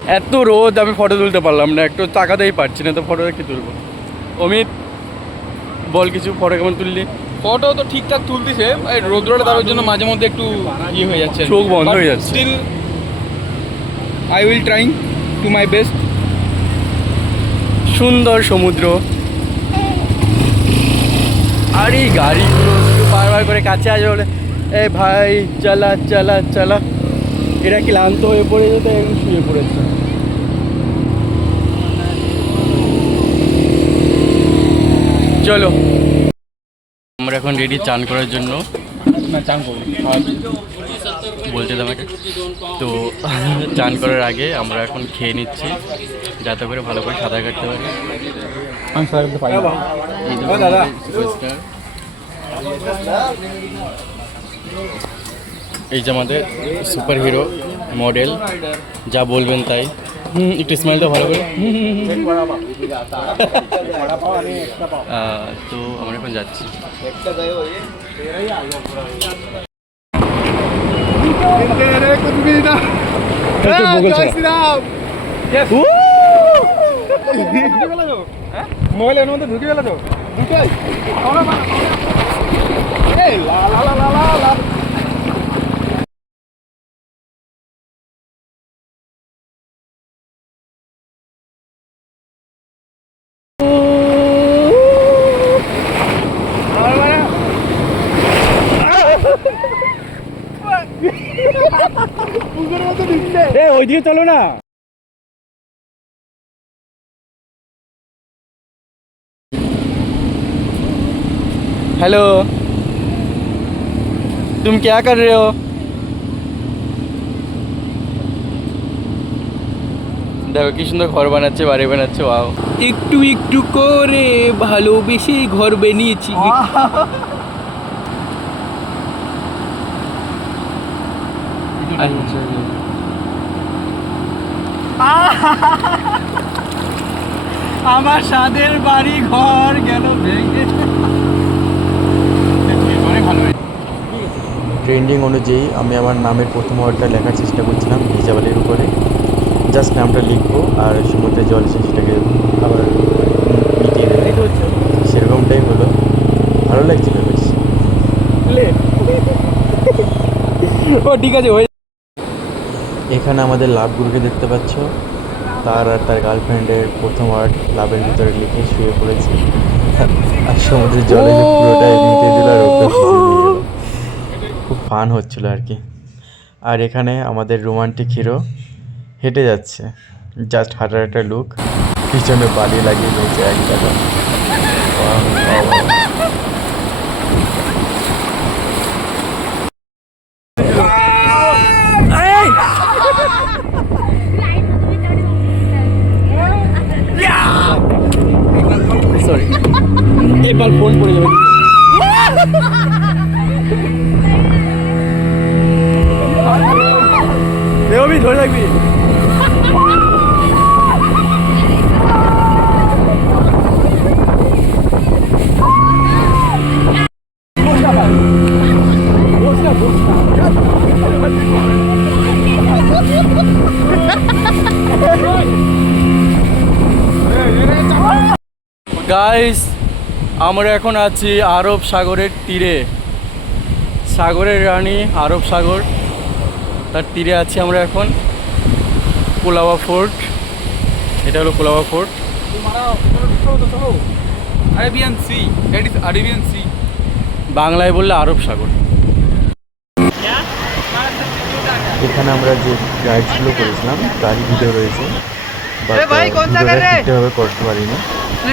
এত রোদ আমি ফটো তুলতে পারলাম না, একটু তাকাতেই পারছি না, তো ফটো কি তুলবো। অমিত বল কিছু, ফটো কেমন তুললি? ফটো তো ঠিকঠাক তুলতেছে, রোদ্রটা তার জন্য মাঝে মধ্যে একটু ইয়ে হয়ে যাচ্ছে, চোখ বন্ধ হয়ে যাচ্ছে। Still I will trying to my best. সুন্দর সমুদ্র, আর এই গাড়িগুলো বারবার করে কাছে আসে বলে এ ভাই চালা চালা চালা। এরা ক্লান্ত হয়ে পড়ে যেত, এখন শুয়ে পড়েছে। চলো আমরা এখন রেডি চান করার জন্য। না চান করবো বলছিলাম এটা, তো চান করার আগে আমরা এখন খেয়ে নিচ্ছি যাতে করে ভালো করে সাঁতার কাটতে পারি। আমি সাঁতার কাটতে পারি না। এই যে দাদা সুপারস্টার, এই যে আমাদের সুপার হিরো মডেল, যা বলবেন তাই। একটু স্মাইলটা ভালো করে। তো আমরা এখন যাচ্ছি। মোবাইলের মধ্যে ঢুকে গেল তো দুটাই। ওইদিকে চলো না। हेलो, तुम क्या कर रहे हो? দেখো কি সুন্দর ঘর বানাচ্ছে, বাড়ি বানাচ্ছে। ওয়াও, একটু একটু করে ভালোবেসে ঘর বানিয়েছি। আমার স্বাদের বাড়ি ঘর গেল ভেঙে। ট্রেন্ডিং অনুযায়ী আমি আমার নামের প্রথম ওয়ার্ডটা লেখার চেষ্টা করছিলাম ভিজাবালির উপরে। জাস্ট নামটা লিখবো আর সমুদ্রের জল এসে সেটাকে আবার মিটিয়ে দেবে, সেরকমটাই হলো। ভালো লাগছিল বেশ। ও ঠিক আছে। এখানে আমাদের লাভ গুরুকে দেখতে পাচ্ছ, তার আর তার গার্লফ্রেন্ডের প্রথম ওয়ার্ড লাভের ভিতরে লিখে শুয়ে পড়েছে, আর সমুদ্রের জলে পুরোটাই মিটিয়ে দিল আর ওকে ভিজিয়ে দিয়ে গেল। খুব ফান হচ্ছিল আর কি। আর এখানে আমাদের রোমান্টিক হিরো হেঁটে যাচ্ছে, জাস্ট হাঁটার একটা লুক, পিছনে বালি লাগিয়ে দিয়েছে এক জায়গা। সরি, এবার ফোন পড়ে যাবে। ধরে রাখবি। গাইস, আমরা এখন আছি আরব সাগরের তীরে। সাগরের রানী আরব সাগর, তার তীরে আছি আমরা এখন। কোলাবা ফোর্ট, এটা হলো Colaba fort. Arabian sea, that is Arabian sea. বাংলায় বললে আরব সাগর। এখানে আমরা যে রাইডসগুলো করেছিলাম তারই ভিডিও রয়েছে, বাট ভিডিওটা ঠিকঠাকভাবে করতে পারিনি।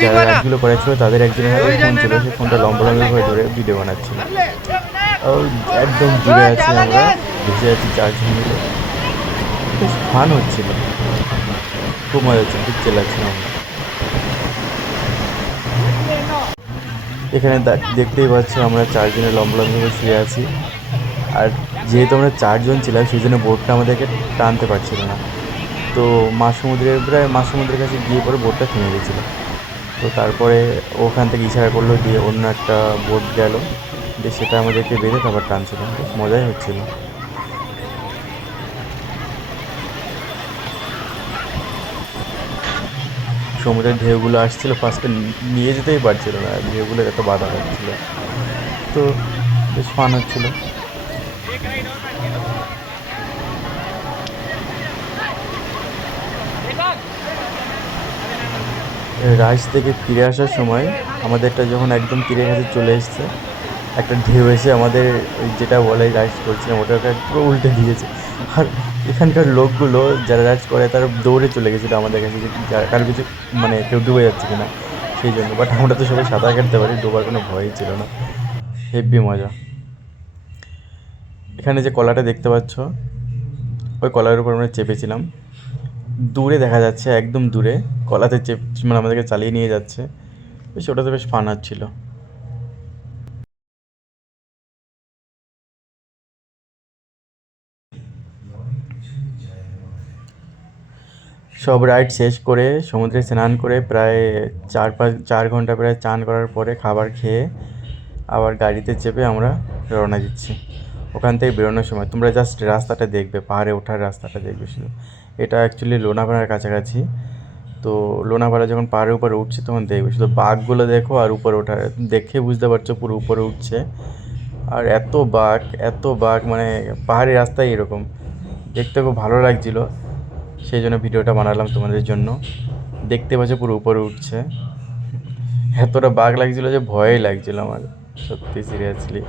যারা রাইডগুলো করেছিল তাদের একজনের হাতে ফোন ছিল, সেই ফোনটা লম্বা লম্বা করে ধরে ভিডিও বানাচ্ছিল। একদম দূরে আছি আমরা, ভেসে আছি 4 জন মিলে। বেশ ফান হচ্ছিল, খুব মজা হচ্ছে, খুব চেলাচ্ছিলাম আমরা। এখানে দেখতেই পাচ্ছ আমরা 4 জনের লম্বা লম্বা শুয়ে আছি। আর যেহেতু আমরা 4 জন ছিলাম সেই জন্য বোটটা আমাদেরকে টানতে পারছিল না। তো মাঝ সমুদ্রের কাছে গিয়ে পরে বোটটা থেমে গেছিলো। তো তারপরে ওখান থেকে ইশারা করলো, দিয়ে অন্য একটা বোট গেল, দিয়ে সেটা আমাদেরকে বেঁধে তারপর টানছিল। বেশ মজাই হচ্ছিলো। সমুদ্রের ঢেউগুলো আসছিল, ফার্স্টে নিয়ে যেতেই পারছিল না, ঢেউগুলোর এত বাধা লাগছিল। তো বেশ ফান হচ্ছিল। রাইস থেকে ফিরে আসার সময় আমাদেরটা যখন একদম তীরের কাছে চলে এসছে, একটা ঢেউ এসে আমাদের ওই যেটা বলে রাইস করছিলাম ওটাকে পুরো উল্টে দিয়েছে। আর এখানকার লোকগুলো যারা রাইস করে তারা দৌড়ে চলে গেছিলো আমাদের কাছে, যে কারো কিছু মানে কেউ ডুবে যাচ্ছে কিনা সেই জন্য। বাট আমরা তো সবাই সাঁতার কাটতে পারি, ডোবার কোনো ভয়ই ছিল না। হেব্বি মজা। এখানে যে কলাটা দেখতে পাচ্ছ, ওই কলার উপর আমরা চেপেছিলাম। দূরে দেখা যাচ্ছে, একদম দূরে কলাতে মানে আমাদেরকে চালিয়ে নিয়ে যাচ্ছে। বেশ ওটাতে বেশ ফান হচ্ছিল। সব রাইড শেষ করে সমুদ্রে স্নান করে প্রায় 4 ঘন্টা প্রায় চান করার পরে খাবার খেয়ে আবার গাড়িতে চেপে আমরা রওনা দিচ্ছি। ওখান থেকে বেরোনোর সময় তোমরা জাস্ট রাস্তাটা দেখবে, পাহাড়ে ওঠার রাস্তাটা দেখবে শুধু। এটা অ্যাকচুয়ালি লোনাভাড়ার কাছাকাছি। তো লোনাভাড়া যখন পাহাড়ের উপরে উঠছে তখন দেখবে শুধু বাঘগুলো দেখো, আর উপরে ওঠার দেখে বুঝতে পারছো পুরো উপরে উঠছে। আর এত বাঘ মানে পাহাড়ি রাস্তায় এরকম দেখতে খুব ভালো লাগছিলো, সেই জন্য ভিডিওটা বানালাম তোমাদের জন্য। দেখতে পাচ্ছ পুরো উপরে উঠছে, এতটা বাঘ লাগছিলো যে ভয়ই লাগছিলো আমার, সত্যি সিরিয়াসলি।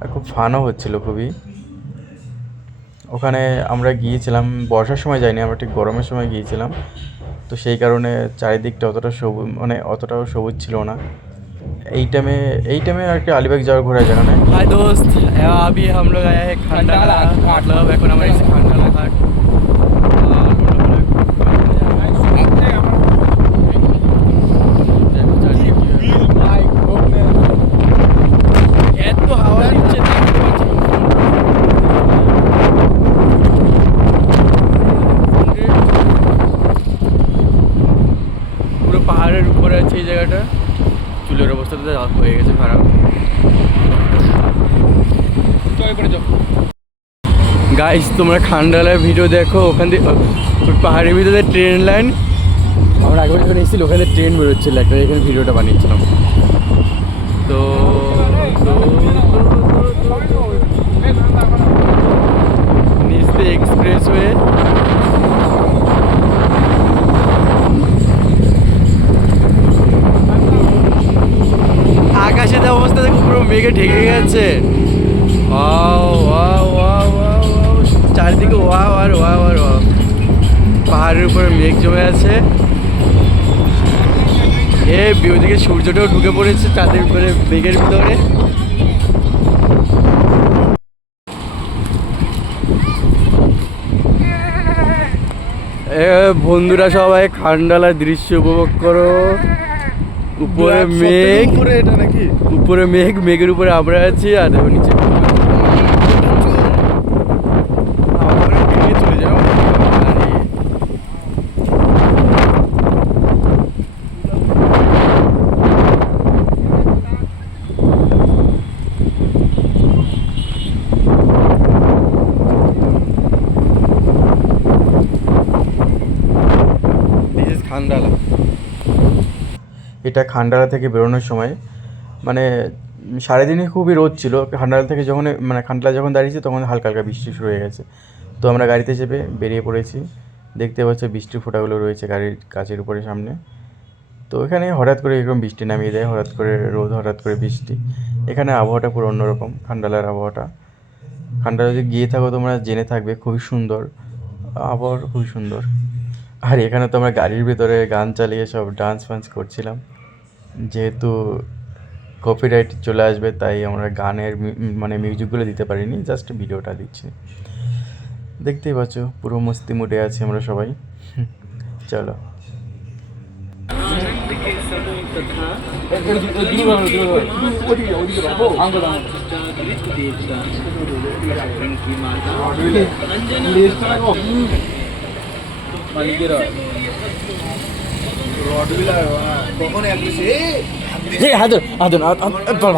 আর খুব ফানও হচ্ছিলো খুবই। ওখানে আমরা গিয়েছিলাম বর্ষার সময় যাইনি, আমরা ঠিক গরমের সময় গিয়েছিলাম। তো সেই কারণে চারিদিকটা অতটা সবুজ মানে অতটাও সবুজ ছিল না। এই টাইমে আর কি আলিবাগ যাওয়ার ঘোরার জায়গা নেই। हाय दोस्त, अभी हम लोग आए हैं खंडाला मतलब এখন আমরা এসে খন্ডালা ঘাট। এত হাওয়া দিচ্ছে দেখতে পাচ্ছি। পুরো পাহাড়ের উপরে আছে এই জায়গাটা। চুলের অবস্থা তো হয়ে গেছে খারাপ। গাইস তোমরা খান্ডালার ভিডিও দেখো, ওখান থেকে পাহাড়ের ভিতরে ট্রেন লাইন, আমরা আগেবার যখন এসেছিল ওখানে ট্রেন বেরোচ্ছিল একটা, এখানে ভিডিওটা বানিয়েছিলাম। তো নিচে এক্সপ্রেস হয়ে আকাশের অবস্থা দেখো, পুরো মেঘে ঢেকে গেছে। চারিদিকে ওয়াও আর ওয়াও আর ওয়াও। পাহাড়ের উপরে মেঘ জমে আছে, ওইদিকে সূর্যটাও ঢুকে পড়েছে চাঁদের উপরে মেঘের ভিতরে। বন্ধুরা সবাই খান্ডালার দৃশ্য উপভোগ করো। উপরে মেঘ, উপরে মেঘ, মেঘের উপরে আমরা আছি, আর দেখো নিচে চলে যাও। খান্ডালা, এটা খান্ডালা থেকে বেরোনোর সময় মানে সারাদিনে খুবই রোদ ছিল। খান্ডালা থেকে যখন মানে খান্ডালা যখন দাঁড়িয়েছি তখন হালকা হালকা বৃষ্টি শুরু হয়ে গেছে। তো আমরা গাড়িতে চেপে বেরিয়ে পড়েছি। দেখতে পাচ্ছ বৃষ্টির ফোঁটাগুলো রয়েছে গাড়ির কাচের উপরে সামনে। তো এখানে হঠাৎ করে এরকম বৃষ্টি নামিয়ে দেয়, হঠাৎ করে রোদ, হঠাৎ করে বৃষ্টি। এখানে আবহাওয়াটা পুরো অন্যরকম, খান্ডালার আবহাওয়াটা। খান্ডালা যদি গিয়ে থাকো তোমরা জেনে থাকবে, খুবই সুন্দর আবহাওয়া, খুবই সুন্দর। আর এখানে তো আমরা গাড়ির ভিতরে গান চালিয়ে সব ডান্স ফান্স করছিলাম। যেহেতু কপিরাইট চলে আসবে তাই আমরা গানের মানে মিউজিকগুলো দিতে পারিনি, জাস্ট ভিডিওটা দিচ্ছি। দেখতেই পাচ্ছ পুরো মস্তি মুডে আছি আমরা সবাই। চলো।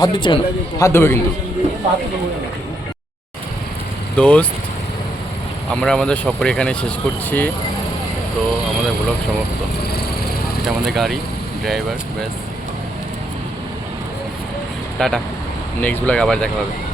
হাত দিচ্ছে কেন? হাত দেবে কিন্তু। দোস্ত, আমরা আমাদের সফর এখানে শেষ করছি। তো আমাদের ব্লগ সমাপ্ত। হচ্ছে আমাদের গাড়ি, ড্রাইভার, ব্যাস। টাটা, নেক্সট ব্লগ আবার দেখা হবে।